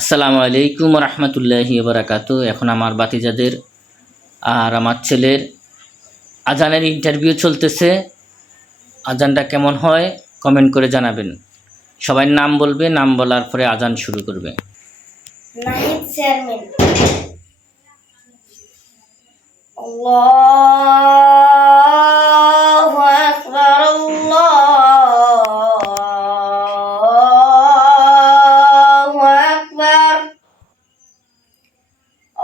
আসসালামু আলাইকুম রহমতুল্লাহি বারাকাতু এখন আমার বাতিজাদের আর আমার ছেলের আজানের ইন্টারভিউ চলতেছে। আজানটা কেমন হয় কমেন্ট করে জানাবেন। সবাই নাম বলবে, নাম বলার পরে আজান শুরু করবে। চেয়ারম্যান।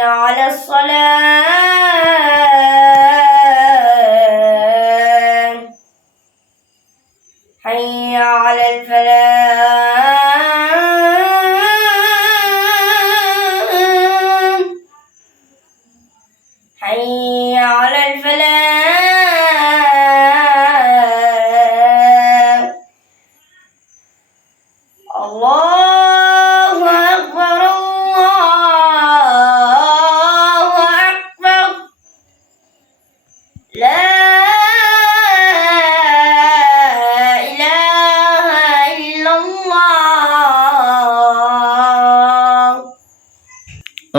على الصلاة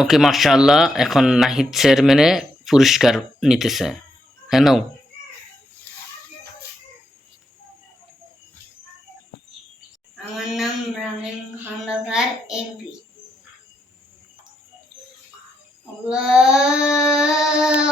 ওকে মার্শাল্লাহ এখন নাহিদ চেয়ারম্যানে পুরস্কার নিতেছে হ্যাঁ নাও? আমার নাম রামেন আল্লাহু!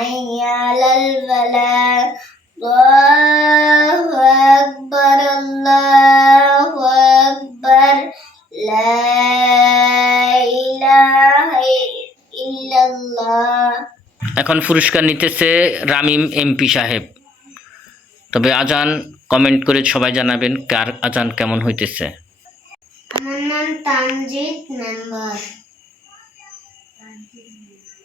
حي على الفلاح الله أكبر الله أكبر لا إله إلا الله এখন পুরস্কার নিতেছে রামিম এমপি সাহেব তবে আজান কমেন্ট করে সবাই জানাবেন কার আজান কেমন হইতেছে আমার নাম তানজিৎ মেম্বার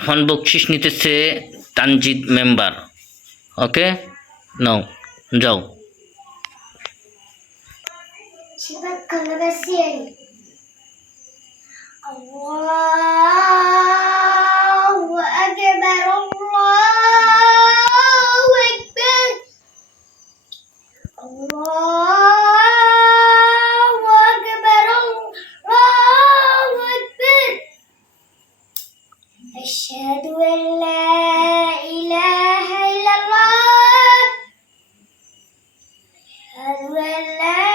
এখন বকশিস নিতেছে তানজিদ মেম্বার। ওকে? নাও যাও। Sifat well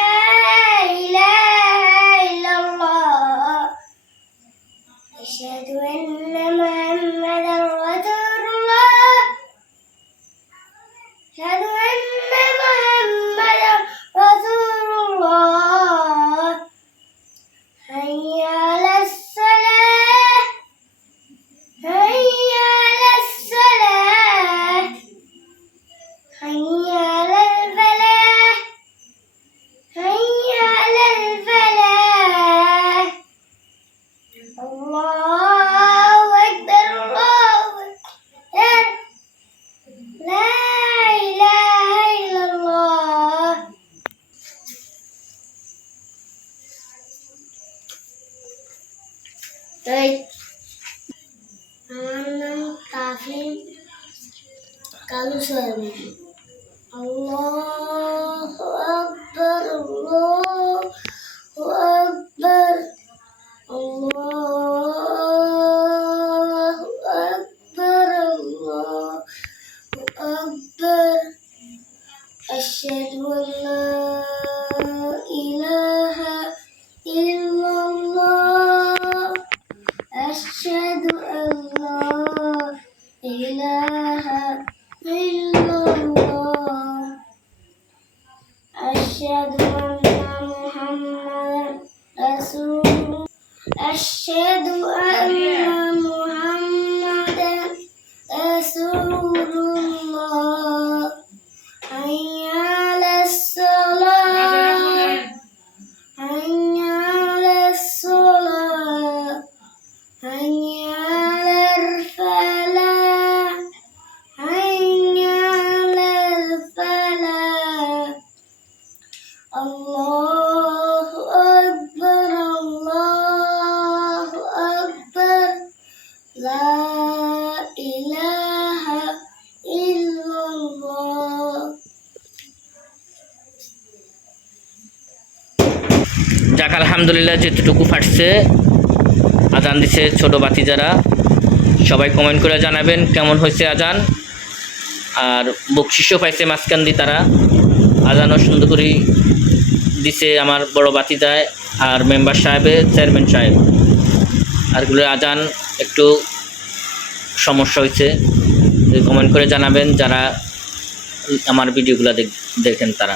তাই আমার নাম কাফিম কালু শর্মা আল্লাহ আকবর আল্লাহ আকবর আল্লাহ رسول যাক, আলহামদুলিল্লাহ যেতটুকু ফাটছে আজান দিছে ছোট বাতি যারা সবাই কমেন্ট করে জানাবেন কেমন হয়েছে আজান। আর বকশিসও পাইছে মাঝখান দিয়ে তারা। আজানও সুন্দর করে দিছে আমার বড় বাতি দেয় আর মেম্বার সাহেবে চেয়ারম্যান সাহেব। আরগুলো আজান একটু সমস্যা হয়েছে। কমেন্ট করে জানাবেন যারা আমার ভিডিওগুলো দেখ, দেখেন তারা।